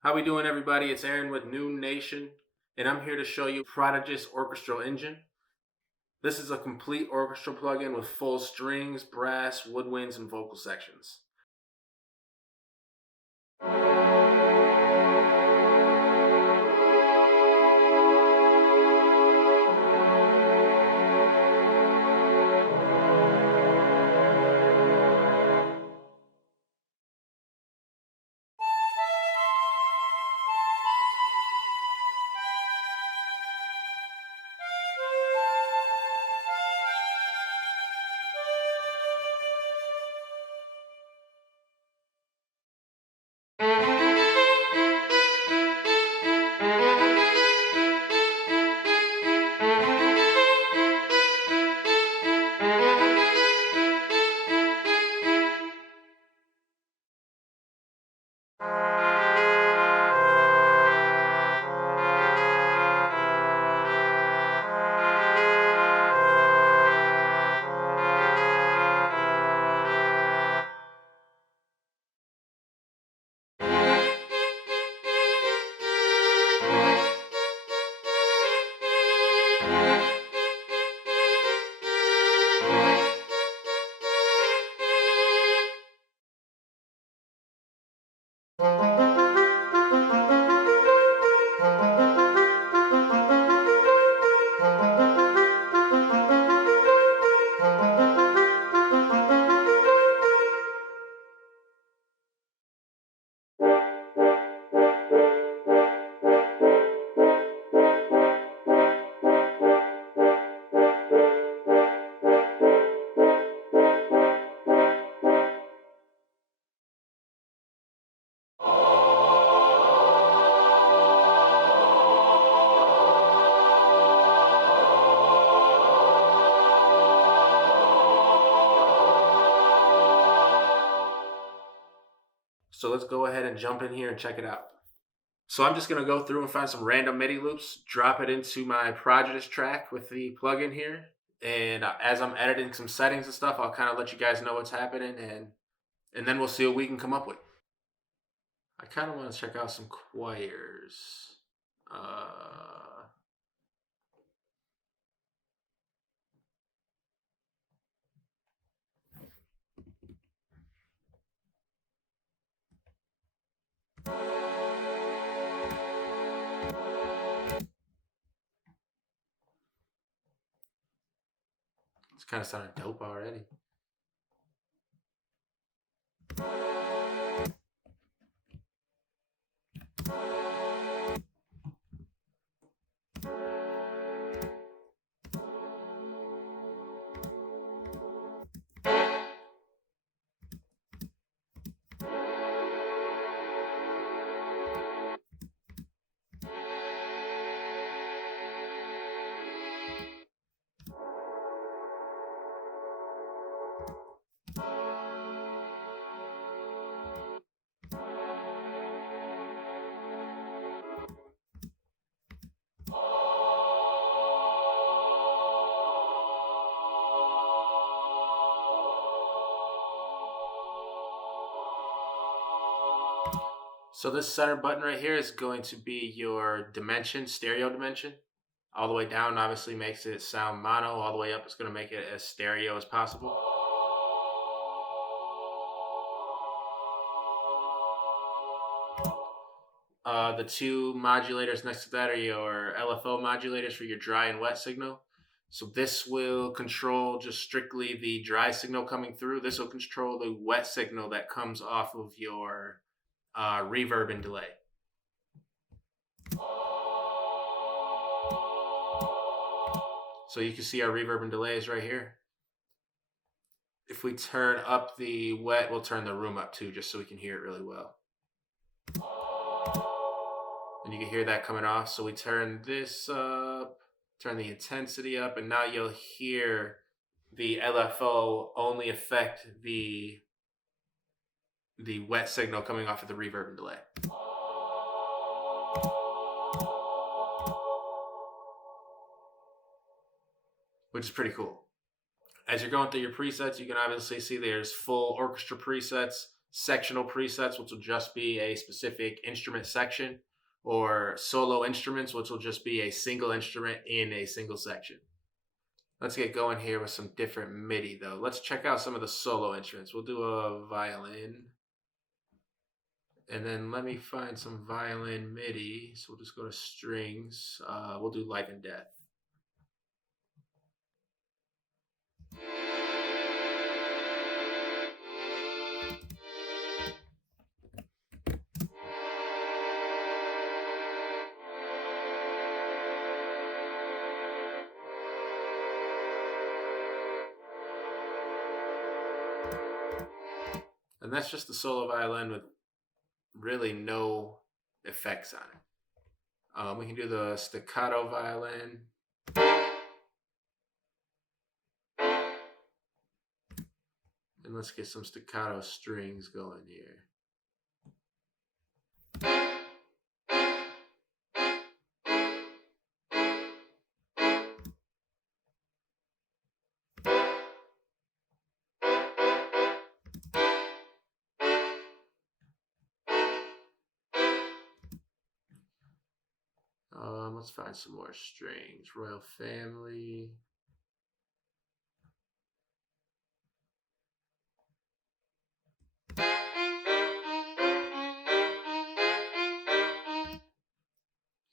How we doing, everybody? It's Aaron with New Nation, and I'm here to show you Prodigious Orchestral Engine. This is a complete orchestral plugin with full strings, brass, woodwinds, and vocal sections. So let's go ahead and jump in here and check it out. So I'm just going to go through and find some random MIDI loops, drop it into my Prodigious track with the plugin here. And as I'm editing some settings and stuff, I'll kind of let you guys know what's happening, and then we'll see what we can come up with. I kind of want to check out some choirs. It's kind of sounding dope already. So this center button right here is going to be your dimension, stereo dimension. All the way down obviously makes it sound mono. All the way up is going to make it as stereo as possible. The two modulators next to that are your LFO modulators for your dry and wet signal. So this will control just strictly the dry signal coming through. This will control the wet signal that comes off of your reverb and delay. So you can see our reverb and delays right here. If we turn up the wet, we'll turn the room up too, just so we can hear it really well. And you can hear that coming off. So we turn this up, turn the intensity up, and now you'll hear the LFO only affect the wet signal coming off of the reverb and delay. Which is pretty cool. As you're going through your presets, you can obviously see there's full orchestra presets. sectional presets, which will just be a specific instrument section, or solo instruments, which will just be a single instrument in a single section. Let's get going here with some different MIDI though. Let's check out some of the solo instruments. We'll do a violin. And then let me find some violin MIDI. So we'll just go to strings. We'll do life and death. And that's just the solo violin with really no effects on it. We can do the staccato violin. And let's get some staccato strings going here. Let's find some more strings. Royal Family.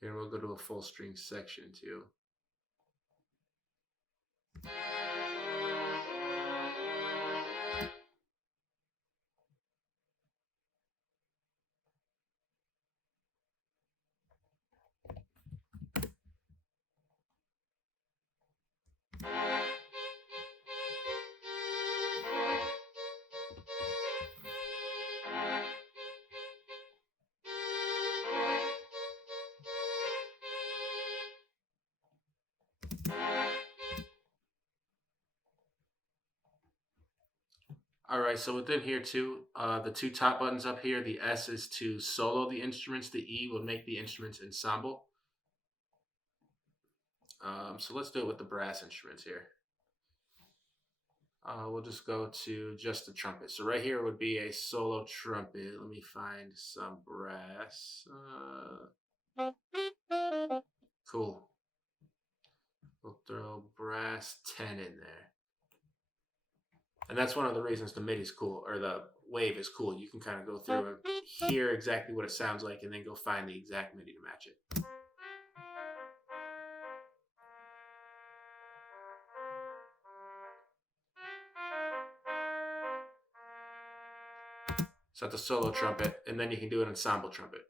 Here we'll go to a full string section too. All right, so within here too, the two top buttons up here, the S is to solo the instruments, the E will make the instruments ensemble. So let's do it with the brass instruments here. We'll just go to just the trumpet. So right here would be a solo trumpet. Let me find some brass. Cool. We'll throw brass 10 in there. And that's one of the reasons the MIDI is cool, or the wave is cool. You can kind of go through and hear exactly what it sounds like and then go find the exact MIDI to match it. So that's a solo trumpet, and then you can do an ensemble trumpet.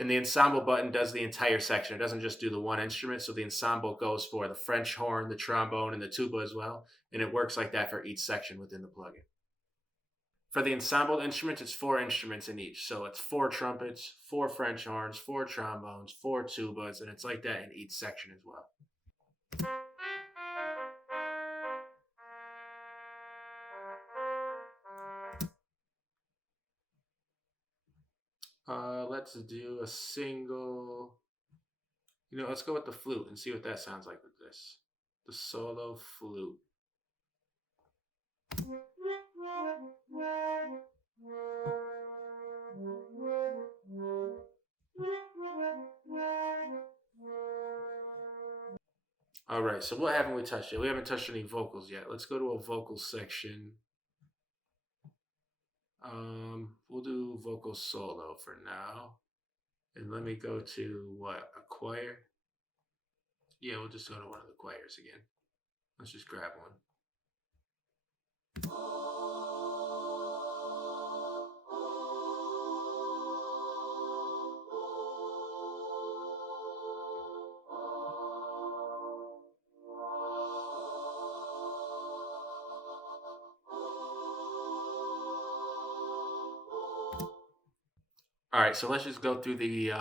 And the ensemble button does the entire section. It doesn't just do the one instrument. So the ensemble goes for the French horn, the trombone, and the tuba as well. And it works like that for each section within the plugin. For the ensemble instruments, it's 4 instruments in each. So it's 4 trumpets, 4 French horns, 4 trombones, 4 tubas, and it's like that in each section as well. Let's do a single. Let's go with the flute and see what that sounds like with this. The solo flute. All right, so what haven't we touched yet? We haven't touched any vocals yet. Let's go to a vocal section. We'll do vocal solo for now. And let me go to what? A choir? Yeah, we'll just go to one of the choirs again. Let's just grab one. All right, so let's just go through the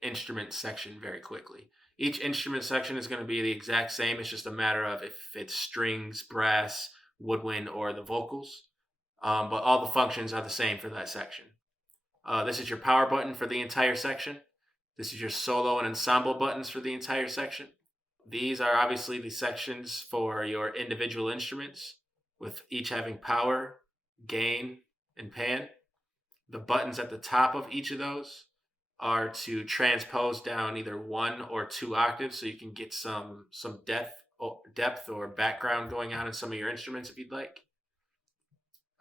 instrument section very quickly. Each instrument section is going to be the exact same. It's just a matter of if it's strings, brass, woodwind, or the vocals. But all the functions are the same for that section. This is your power button for the entire section. This is your solo and ensemble buttons for the entire section. These are obviously the sections for your individual instruments, with each having power, gain, and pan. The buttons at the top of each of those are to transpose down either 1 or 2 octaves, so you can get some depth or background going on in some of your instruments if you'd like.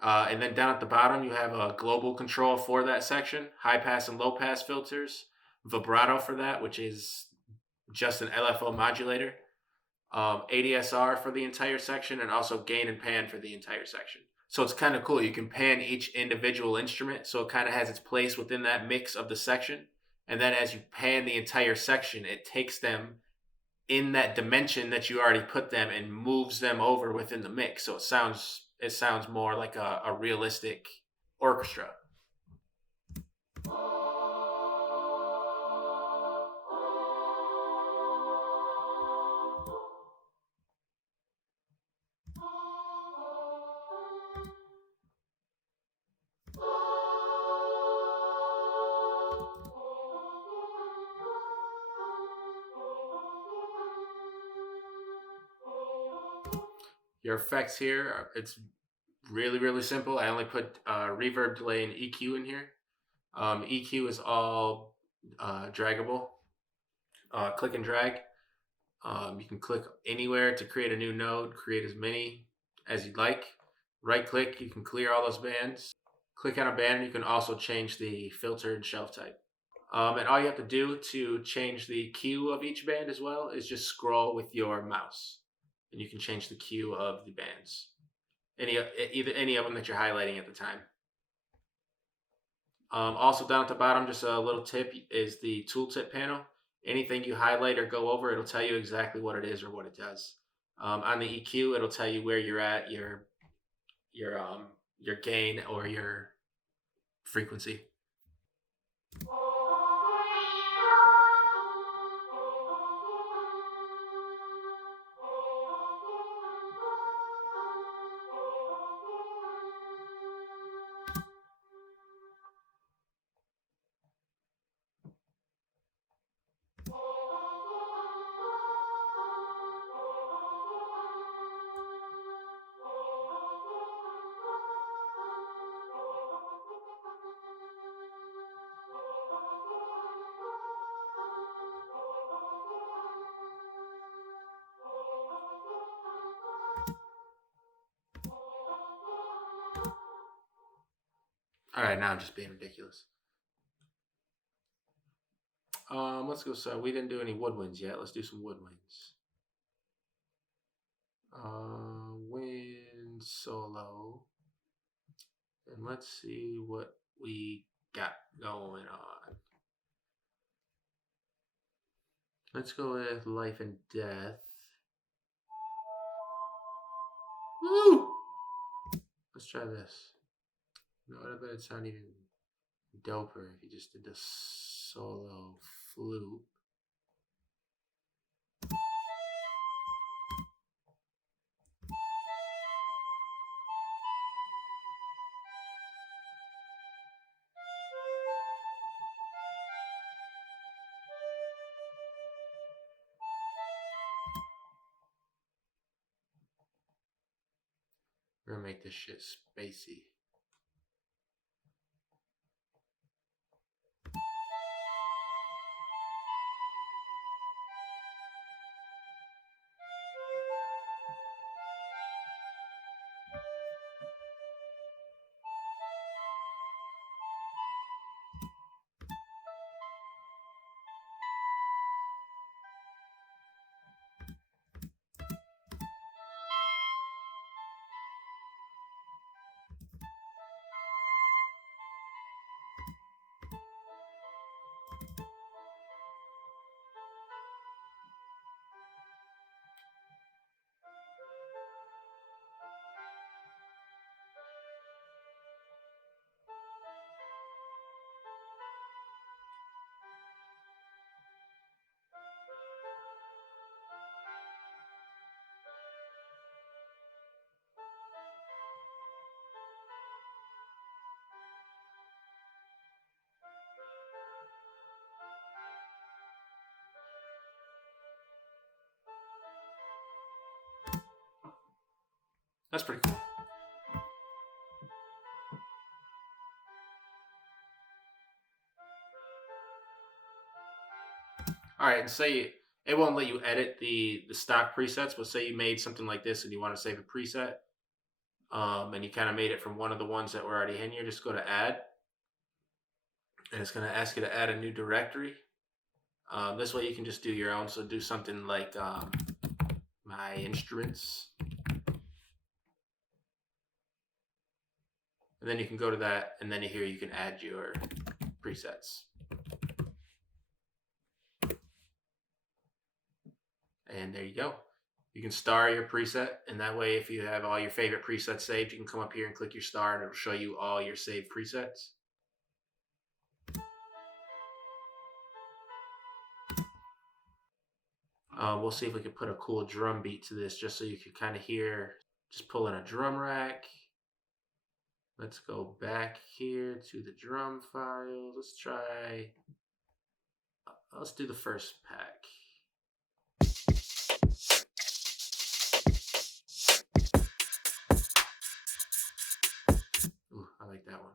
And then down at the bottom, you have a global control for that section, high pass and low pass filters, vibrato for that, which is just an LFO modulator, ADSR for the entire section, and also gain and pan for the entire section. So it's kind of cool. You can pan each individual instrument, so it kind of has its place within that mix of the section. And then as you pan the entire section, it takes them in that dimension that you already put them and moves them over within the mix. So it sounds more like a realistic orchestra. Your effects here, it's really, really simple. I only put reverb, delay, and EQ in here. EQ is all draggable. Click and drag. You can click anywhere to create a new node, create as many as you'd like. Right click, you can clear all those bands. Click on a band, and you can also change the filter and shelf type. And all you have to do to change the cue of each band as well is just scroll with your mouse, and you can change the cue of the bands. Any of them that you're highlighting at the time. Also down at the bottom, just a little tip is the tooltip panel. Anything you highlight or go over, it'll tell you exactly what it is or what it does. On the EQ, it'll tell you where you're at, your gain or your frequency. All right, now I'm just being ridiculous. Let's go. So we didn't do any woodwinds yet. Let's do some woodwinds. Wind solo, and let's see what we got going on. Let's go with life and death. Woo! Let's try this. No, I bet it sound even doper if you just did the solo flute. We're gonna make this shit spacey. That's pretty cool. All right, and say it won't let you edit the stock presets, but say you made something like this and you want to save a preset, and you kind of made it from one of the ones that were already in here. Just go to Add, and it's going to ask you to add a new directory. This way you can just do your own. So do something like my instruments, and then you can go to that, and then here you can add your presets. And there you go. You can star your preset, and that way if you have all your favorite presets saved, you can come up here and click your star, and it'll show you all your saved presets. We'll see if we can put a cool drum beat to this, just so you can kind of hear. Just pull in a drum rack. Let's go back here to the drum files. Let's do the first pack. Ooh, I like that one.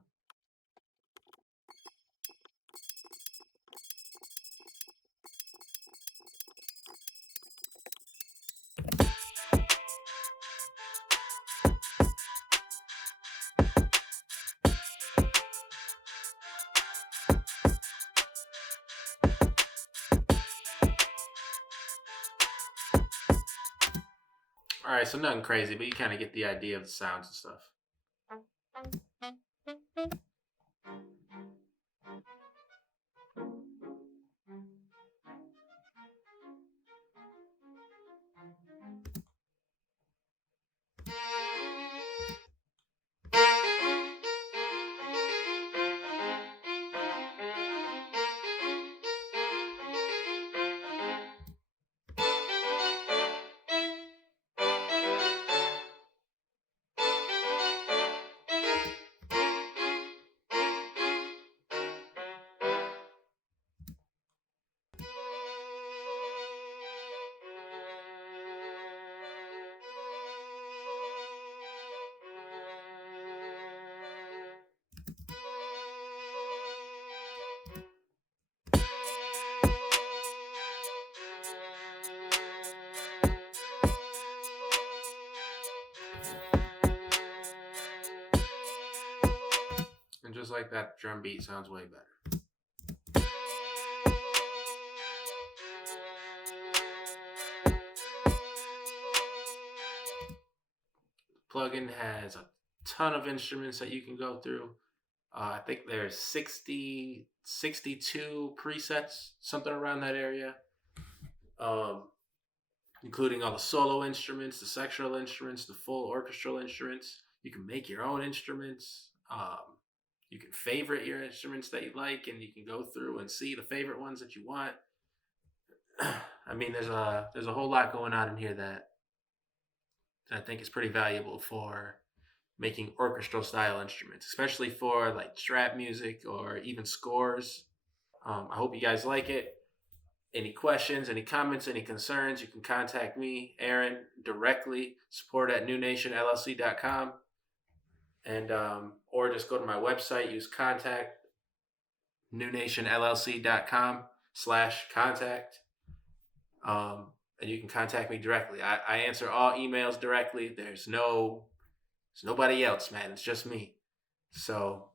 All right, so nothing crazy, but you kind of get the idea of the sounds and stuff. And just like that, drum beat sounds way better. Plugin has a ton of instruments that you can go through. I think there's 62 presets, something around that area, including all the solo instruments, the sectional instruments, the full orchestral instruments. You can make your own instruments. You can favorite your instruments that you like, and you can go through and see the favorite ones that you want. I mean, there's a whole lot going on in here that I think is pretty valuable for making orchestral style instruments, especially for like strap music or even scores. I hope you guys like it. Any questions, any comments, any concerns, you can contact me, Aaron, directly, support at newnationllc.com. And or just go to my website, use contact newnationllc.com/contact. And you can contact me directly. I answer all emails directly. There's nobody else, man. It's just me. So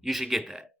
you should get that.